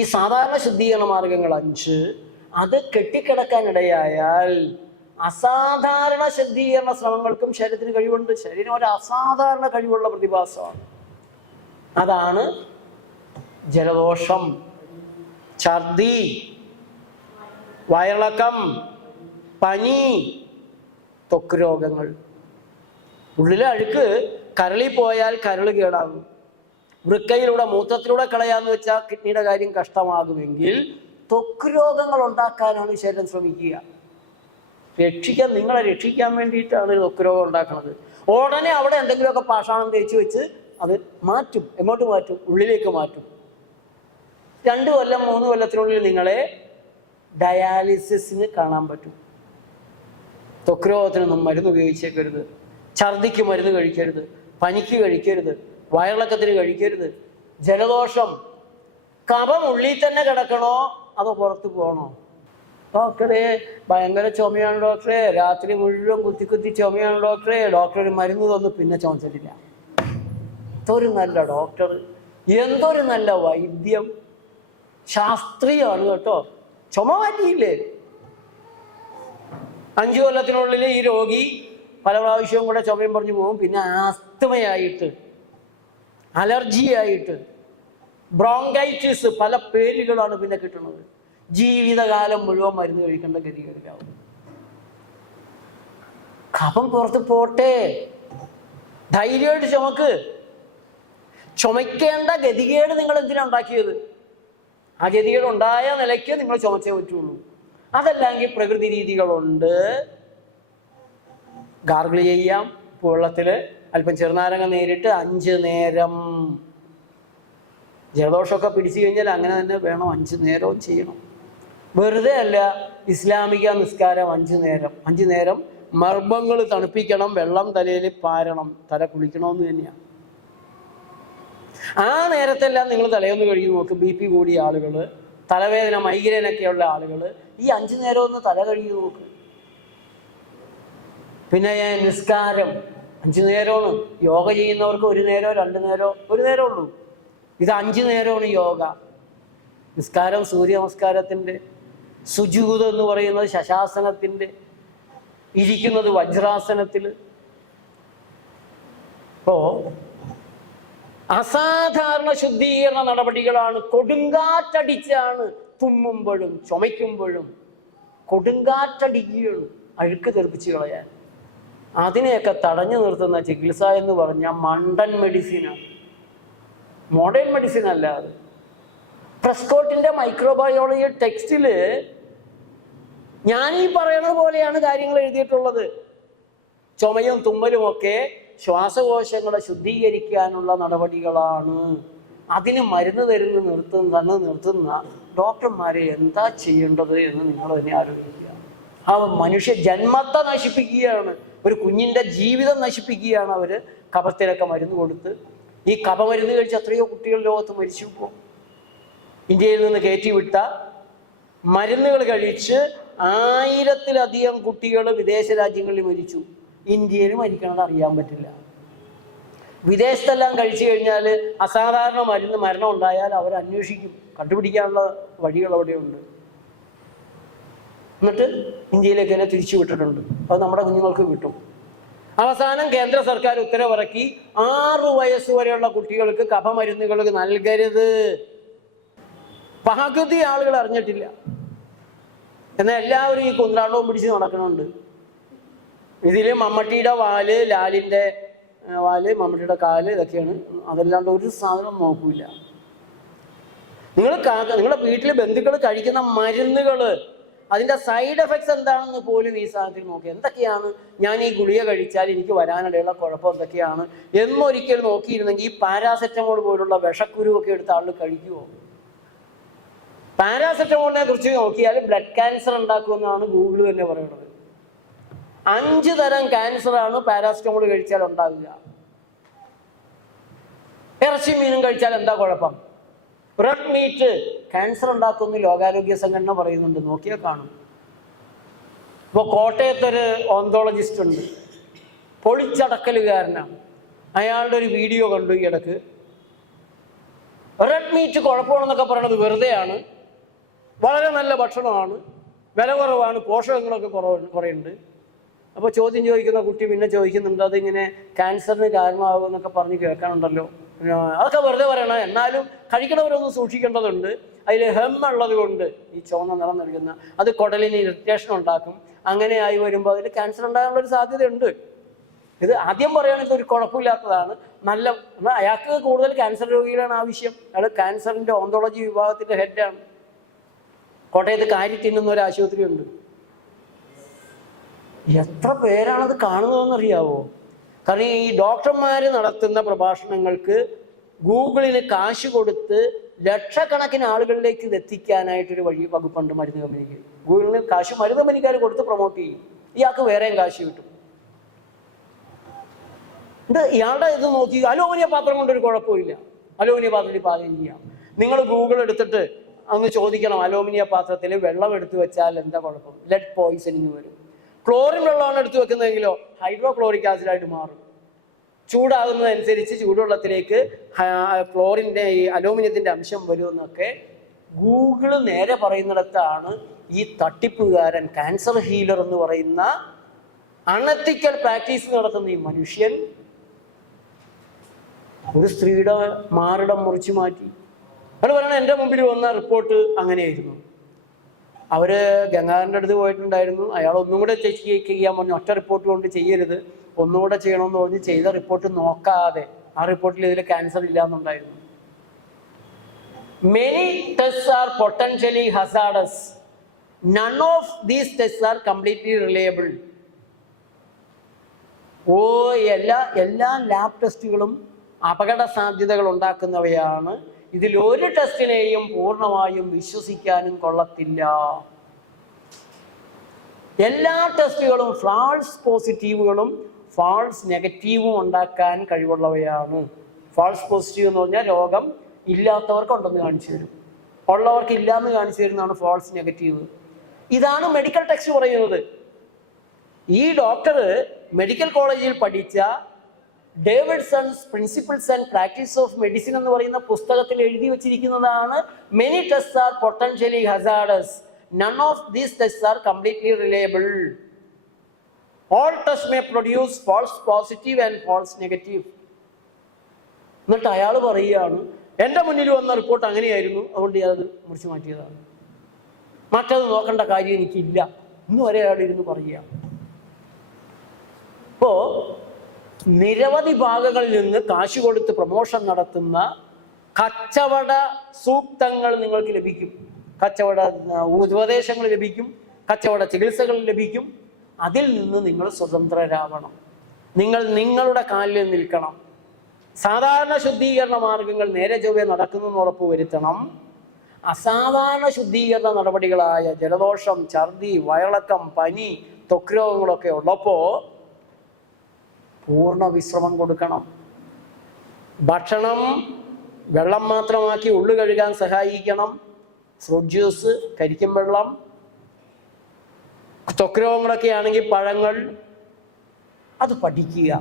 ഈ സാധാരണ ശുദ്ധീകരണ മാർഗങ്ങൾ 5 അത് കെട്ടിക്കിടക്കാനിടയായാൽ അസാധാരണ ശുദ്ധീകരണ ശ്രമങ്ങൾക്കും ശരീരത്തിന് കഴിവുണ്ട്. ശരീരം ഒരു അസാധാരണ കഴിവുള്ള പ്രതിഭാസമാണ്. അതാണ് ജലദോഷം, ഛർദി, വയറിളക്കം, പനി, ത്വക്ക് രോഗങ്ങൾ. ഉള്ളിലെ അഴുക്ക് കരളിൽ പോയാൽ കരൾ കേടാകും. വൃക്കയിലൂടെ മൂത്രത്തിലൂടെ കളയാന്ന് വെച്ചാൽ കിഡ്നിയുടെ കാര്യം കഷ്ടമാകുമെങ്കിൽ ത്വക്ക് രോഗങ്ങൾ ഉണ്ടാക്കാനാണ് ശരീരം ശ്രമിക്കുക. നിങ്ങളെ രക്ഷിക്കാൻ വേണ്ടിയിട്ടാണ് ത്വക്ക് രോഗം ഉണ്ടാക്കുന്നത്. ഉടനെ അവിടെ എന്തെങ്കിലുമൊക്കെ പാഷാണം തേച്ച് വെച്ച് അത് മാറ്റും. എങ്ങോട്ട് മാറ്റും? ഉള്ളിലേക്ക് മാറ്റും. 2 കൊല്ലം 3 കൊല്ലത്തിനുള്ളിൽ നിങ്ങളെ ഡയാലിസിസിന് കാണാൻ പറ്റും. ത്വക്ക് രോഗത്തിനൊന്നും മരുന്ന് ഉപയോഗിച്ചേക്കരുത്. ഛർദിക്ക് മരുന്ന് കഴിക്കരുത്. പനിക്ക് കഴിക്കരുത്. വയറിളക്കത്തിന് കഴിക്കരുത്. ജലദോഷം, കഫം ഉള്ളിൽ തന്നെ കിടക്കണോ അതോ പുറത്ത് പോകണോ? ഡോക്ടറെ ഭയങ്കര ചുമയാണ് ഡോക്ടറെ, രാത്രി മുഴുവൻ കുത്തി ചുമയാണ് ഡോക്ടറെ, ഡോക്ടർ ഒരു മരുന്ന് തന്നു, പിന്നെ ചുമച്ചിട്ടില്ല. എന്തൊരു നല്ല ഡോക്ടർ, എന്തൊരു നല്ല വൈദ്യം, ശാസ്ത്രീയമാണ് കേട്ടോ. ചുമ മാറ്റിയില്ലേ? 5 കൊല്ലത്തിനുള്ളിൽ ഈ രോഗി പല പ്രാവശ്യവും കൂടെ ചുമയും പറഞ്ഞു പോകും. പിന്നെ ആസ്തമയായിട്ട്, അലർജിയായിട്ട്, ബ്രോങ്കൈറ്റിസ്, പല പേരുകളാണ് പിന്നെ കിട്ടുന്നത്. ജീവിതകാലം മുഴുവൻ മരുന്ന് കഴിക്കേണ്ട ഗതികേടിലാവും. കഫം പുറത്ത് പോട്ടെ, ധൈര്യമായിട്ട് ചുമക്ക്. ചുമക്കേണ്ട ഗതികേട് നിങ്ങൾ എന്തിനാണ് ഉണ്ടാക്കിയത്? ആ ഗതികേട് ഉണ്ടായ നിലയ്ക്ക് നിങ്ങൾ ചുമച്ചേ പറ്റുള്ളൂ. അതല്ലെങ്കിൽ പ്രകൃതി രീതികളുണ്ട്. ഗാർഗിൾ ചെയ്യാം. വെള്ളത്തിൽ അല്പം ചെറുനാരങ്ങ നേരിട്ട് 5 നേരം. ജലദോഷമൊക്കെ പിടിച്ചു കഴിഞ്ഞാൽ അങ്ങനെ തന്നെ വേണം, 5 നേരവും ചെയ്യണം. വെറുതെ അല്ല. ഇസ്ലാമിക നിസ്കാരം 5 നേരം. 5 നേരം മർമ്മങ്ങൾ തണുപ്പിക്കണം, വെള്ളം തലയിൽ പാരണം, തല കുളിക്കണമെന്ന് തന്നെയാണ്. ആ നേരത്തെല്ലാം നിങ്ങൾ തലയൊന്ന് കഴുകി നോക്ക്. BP കൂടിയ ആളുകൾ, തലവേദന, മൈഗ്രെയിനൊക്കെയുള്ള ആളുകൾ ഈ 5 നേരം ഒന്ന് തല കഴുകി നോക്ക്. പിന്നെ നിസ്കാരം 5 നേരമാണ്. യോഗ ചെയ്യുന്നവർക്ക് 1 നേരോ 2 നേരോ 1 നേരം ഉള്ളൂ. ഇത് 5 നേരമാണ് യോഗ. നിസ്കാരം സൂര്യ നമസ്കാരത്തിൻ്റെ, സുജൂദ് എന്ന് പറയുന്നത് ശശാസനത്തിൻ്റെ, ഇരിക്കുന്നത് വജ്രാസനത്തിൽ. അപ്പോ അസാധാരണ ശുദ്ധീകരണ നടപടികളാണ്. കൊടുങ്കാറ്റടിച്ചാണ് തുമ്മുമ്പോഴും ചുമയ്ക്കുമ്പോഴും കൊടുങ്കാറ്റടിക്കുകയാണ് അഴുക്ക് തെറിപ്പിച്ച് കളയാൻ. അതിനെയൊക്കെ തടഞ്ഞു നിർത്തുന്ന ചികിത്സ എന്ന് പറഞ്ഞാൽ മണ്ടൻ മെഡിസിനാണ്, മോഡേൺ മെഡിസിൻ അല്ല അത്. പ്രസ്കോട്ടിൻ്റെ മൈക്രോബയോളജി ടെക്സ്റ്റിൽ ഞാനീ പറയുന്നത് പോലെയാണ് കാര്യങ്ങൾ എഴുതിയിട്ടുള്ളത്. ചുമയും തുമ്മലുമൊക്കെ ശ്വാസകോശങ്ങളെ ശുദ്ധീകരിക്കാനുള്ള നടപടികളാണ്. അതിന് മരുന്ന് നിർത്തുന്ന ഡോക്ടർമാരെ എന്താ ചെയ്യേണ്ടത് എന്ന് നിങ്ങൾ തന്നെ ആലോചിക്കുക. ആ മനുഷ്യ ജന്മത്തെ നശിപ്പിക്കുകയാണ്, ഒരു കുഞ്ഞിൻ്റെ ജീവിതം നശിപ്പിക്കുകയാണ് അവർ. കഫത്തിലൊക്കെ മരുന്ന് കൊടുത്ത്, ഈ കഫമരുന്ന് കഴിച്ച് എത്രയോ കുട്ടികൾ ലോകത്ത് മരിച്ചു. ഇപ്പോൾ ഇന്ത്യയിൽ നിന്ന് കയറ്റിവിട്ട മരുന്നുകൾ കഴിച്ച് 1000-ലധികം കുട്ടികൾ വിദേശ രാജ്യങ്ങളിൽ മരിച്ചു. ഇന്ത്യയിൽ മരിക്കണത് അറിയാൻ പറ്റില്ല. വിദേശത്തെല്ലാം കഴിച്ചു കഴിഞ്ഞാൽ അസാധാരണ മരണം ഉണ്ടായാൽ അവർ അന്വേഷിക്കും, കണ്ടുപിടിക്കാനുള്ള വഴികൾ അവിടെയുണ്ട്. എന്നിട്ട് ഇന്ത്യയിലേക്ക് തന്നെ തിരിച്ചു വിട്ടിട്ടുണ്ട്. അത് നമ്മുടെ കുഞ്ഞുങ്ങൾക്ക് കിട്ടും. അവസാനം കേന്ദ്ര സർക്കാർ ഉത്തരവിറക്കി 6 വയസ്സ് വരെയുള്ള കുട്ടികൾക്ക് കഫമരുന്നുകൾ നൽകരുത്. പകുതി ആളുകൾ അറിഞ്ഞിട്ടില്ല. എന്നാൽ എല്ലാവരും ഈ കുന്ത്രാണ്ടവും പിടിച്ച് നടക്കണുണ്ട്. ഇതിൽ മമ്മട്ടിയുടെ വാല്, ലാലിൻ്റെ വാല്, മമ്മട്ടിയുടെ കാല്, ഇതൊക്കെയാണ്. അതല്ലാണ്ട് ഒരു സാധനം നോക്കൂല. നിങ്ങളുടെ വീട്ടിൽ ബന്ധുക്കൾ കഴിക്കുന്ന മരുന്നുകൾ, അതിൻ്റെ സൈഡ് എഫക്ട്സ് എന്താണെന്ന് പോലും ഈ സാധനത്തിൽ നോക്കി. എന്തൊക്കെയാണ് ഞാൻ ഈ ഗുളിക കഴിച്ചാൽ എനിക്ക് വരാനിടയുള്ള കുഴപ്പം എന്തൊക്കെയാണ് എന്നൊരിക്കൽ നോക്കിയിരുന്നെങ്കിൽ ഈ പാരാസെറ്റമോൾ പോലുള്ള വിഷക്കുരുവൊക്കെ എടുത്ത ആളുകൾ കഴിക്കുമോ? പാരാസെറ്റമോളിനെ കുറിച്ച് നോക്കിയാൽ ബ്ലഡ് ക്യാൻസർ ഉണ്ടാക്കുമെന്നാണ് ഗൂഗിൾ തന്നെ പറയുന്നത്. 5 തരം ക്യാൻസറാണ് പാരാസെറ്റമോൾ കഴിച്ചാൽ ഉണ്ടാകുക. ഇറച്ചി മീനും കഴിച്ചാൽ എന്താ കുഴപ്പം? റെഡ് മീറ്റ് ക്യാൻസർ ഉണ്ടാക്കുമെന്ന് ലോകാരോഗ്യ സംഘടന പറയുന്നുണ്ട്. നോക്കിയാൽ കാണും. ഇപ്പോൾ കോട്ടയത്തൊരു ഓന്തോളജിസ്റ്റ് ഉണ്ട്, പൊളിച്ചടക്കലുകാരനാണ്. അയാളുടെ ഒരു വീഡിയോ കണ്ടു ഈ ഇടക്ക്. റെഡ് മീറ്റ് കുഴപ്പമാണെന്നൊക്കെ പറയണത് വെറുതെയാണ്. വളരെ നല്ല ഭക്ഷണമാണ്, വില കുറവാണ്, പോഷകങ്ങളൊക്കെ കുറയുണ്ട്. അപ്പോൾ ചോദ്യം ചോദിക്കുന്ന കുട്ടി പിന്നെ ചോദിക്കുന്നുണ്ട്, അതിങ്ങനെ ക്യാൻസറിന് കാരണമാകുമെന്നൊക്കെ പറഞ്ഞ് കേൾക്കാനുണ്ടല്ലോ. അതൊക്കെ വെറുതെ പറയണം. എന്നാലും കഴിക്കണവരൊന്നും സൂക്ഷിക്കേണ്ടതുണ്ട്. അതിൽ ഉള്ളത് കൊണ്ട് ഈ ചുവന്ന നിറം നൽകുന്ന അത് കുടലിന് ഇറിറ്റേഷൻ ഉണ്ടാക്കും. അങ്ങനെ ആയി വരുമ്പോൾ അതിൽ ക്യാൻസർ ഉണ്ടാകാനുള്ളൊരു സാധ്യതയുണ്ട്. ഇത് ആദ്യം പറയുകയാണെങ്കിൽ ഒരു കുഴപ്പമില്ലാത്തതാണ്. നല്ല അയാൾക്ക് കൂടുതൽ ക്യാൻസർ രോഗികളാണ് ആവശ്യം. അയാൾ ക്യാൻസറിൻ്റെ ഓന്തോളജി വിഭാഗത്തിൻ്റെ ഹെഡാണ്. കോട്ടയത്ത് കാരി തിന്നുന്ന ഒരു ആശുപത്രി ഉണ്ട്. എത്ര പേരാണത് കാണുന്നതെന്നറിയാവോ? കാരണം ഈ ഡോക്ടർമാർ നടത്തുന്ന പ്രഭാഷണങ്ങൾക്ക് ഗൂഗിളിന് കാശ് കൊടുത്ത് ലക്ഷക്കണക്കിന് ആളുകളിലേക്ക് ഇത് എത്തിക്കാനായിട്ടൊരു വകുപ്പുണ്ട് മരുന്ന് കമ്പനിക്ക്. ഗൂഗിളിന് കാശ് മരുന്ന് കമ്പനിക്കാർ കൊടുത്ത് പ്രൊമോട്ട് ചെയ്യും. ഇയാൾക്ക് വേറെയും കാശ് കിട്ടും. ഇയാളുടെ ഇത് നോക്കി അലൂമിനിയ പാത്രം കൊണ്ടൊരു കുഴപ്പമില്ല, അലൂമിനിയ പാത്രത്തിൽ പാചകം ചെയ്യാം. നിങ്ങൾ ഗൂഗിൾ എടുത്തിട്ട് അന്ന് ചോദിക്കണം, അലൂമിനിയ പാത്രത്തിൽ വെള്ളം എടുത്തു വെച്ചാൽ എന്താ കുഴപ്പം? ലെഡ് പോയിസണിങ് വരും. ക്ലോറിൻ വെള്ളമാണ് എടുത്തു വെക്കുന്നതെങ്കിലോ ഹൈഡ്രോക്ലോറിക് ആസിഡായിട്ട് മാറും. ചൂടാകുന്നതനുസരിച്ച് ചൂടുവെള്ളത്തിലേക്ക് ക്ലോറിൻ്റെ ഈ അലൂമിനിയത്തിൻ്റെ അംശം വരുമെന്നൊക്കെ ഗൂഗിള് നേരെ പറയുന്നിടത്താണ് ഈ തട്ടിപ്പുകാരൻ, ക്യാൻസർ ഹീലർ എന്ന് പറയുന്ന അൺഎത്തിക്കൽ പ്രാക്ടീസ് നടത്തുന്ന ഈ മനുഷ്യൻ ഒരു സ്ത്രീയുടെ മാറിടം മുറിച്ചു മാറ്റി. അത് പറയണ എൻ്റെ മുമ്പിൽ വന്ന റിപ്പോർട്ട് അങ്ങനെയായിരുന്നു. അവര് ഗംഗാധരൻ്റെ അടുത്ത് പോയിട്ടുണ്ടായിരുന്നു. അയാൾ ഒന്നും കൂടെ ചെയ്യാൻ പറഞ്ഞു. ഒറ്റ റിപ്പോർട്ട് കൊണ്ട് ചെയ്യരുത്, ഒന്നുകൂടെ ചെയ്യണമെന്ന് പറഞ്ഞ് ചെയ്ത റിപ്പോർട്ട് നോക്കാതെ ആ റിപ്പോർട്ടിൽ ഇതിൽ ക്യാൻസർ ഇല്ല എന്നുണ്ടായിരുന്നു. Many test are potentially hazardous. None of these test are completely reliable. എല്ലാ ലാബ് ടെസ്റ്റുകളും അപകട സാധ്യതകൾ ഉണ്ടാക്കുന്നവയാണ്. ഇതിൽ ഒരു ടെസ്റ്റിനെയും പൂർണ്ണമായും വിശ്വസിക്കാനും കൊള്ളത്തില്ല. എല്ലാ ടെസ്റ്റുകളും ഫാൾസ് പോസിറ്റീവുകളും ഫാൾസ് നെഗറ്റീവും ഉണ്ടാക്കാൻ കഴിവുള്ളവയാണ്. ഫാൾസ് പോസിറ്റീവ് എന്ന് പറഞ്ഞാൽ രോഗം ഇല്ലാത്തവർക്ക് ഉണ്ടെന്ന് കാണിച്ചു തരും, ഉള്ളവർക്ക് ഇല്ലാന്ന് കാണിച്ചു തരുന്നതാണ് ഫാൾസ് നെഗറ്റീവ്. ഇതാണ് മെഡിക്കൽ ടെക്സ്റ്റ് പറയുന്നത്. ഈ ഡോക്ടർ മെഡിക്കൽ കോളേജിൽ പഠിച്ച Davidson's principles and practice of medicine എന്ന് പറയുന്ന പുസ്തകത്തിൽ എഴുതി വച്ചിരിക്കുന്നതാണ് many test are potentially hazardous. None of these test are completely reliable. All test may produce false positive and false negative. എന്നിട്ട് അയാൾ പറയുകയാണ്, എൻ്റെ മുന്നിൽ വന്ന റിപ്പോർട്ട് അങ്ങനെയായിരുന്നു, അതുകൊണ്ട് ഞാനത് മുറിച്ചു മാറ്റിയതാണ്, മറ്റത് നോക്കേണ്ട കാര്യം എനിക്കില്ല. ഇന്ന് വരെ അയാൾ ഇരുന്ന് പറയുക. ഇപ്പോ നിരവധി ഭാഗങ്ങളിൽ നിന്ന് കാശ് കൊടുത്ത് പ്രൊമോഷൻ നടത്തുന്ന കച്ചവട സൂക്തങ്ങൾ നിങ്ങൾക്ക് ലഭിക്കും, കച്ചവട ഉപദേശങ്ങൾ ലഭിക്കും, കച്ചവട ചികിത്സകൾ ലഭിക്കും. അതിൽ നിന്ന് നിങ്ങൾ സ്വതന്ത്രരാവണം. നിങ്ങൾ നിങ്ങളുടെ കാലിൽ നിൽക്കണം. സാധാരണ ശുദ്ധീകരണ മാർഗങ്ങൾ നേരെ ചൊവ്വേ നടക്കുന്നെന്ന് ഉറപ്പുവരുത്തണം. അസാധാരണ ശുദ്ധീകരണ നടപടികളായ ജലദോഷം, ഛർദി, വയറിളക്കം, പനി, ത്വക്ക് രോഗങ്ങളൊക്കെ ഉള്ളപ്പോൾ പൂർണ്ണ വിശ്രമം കൊടുക്കണം. ഭക്ഷണം വെള്ളം മാത്രമാക്കി ഉള്ളു കഴുകാൻ സഹായിക്കണം. ഫ്രൂട്ട് ജ്യൂസ്, കരിക്കും വെള്ളം, ത്വക്ക് രോഗങ്ങളൊക്കെ ആണെങ്കിൽ പഴങ്ങൾ, അത് പഠിക്കുക.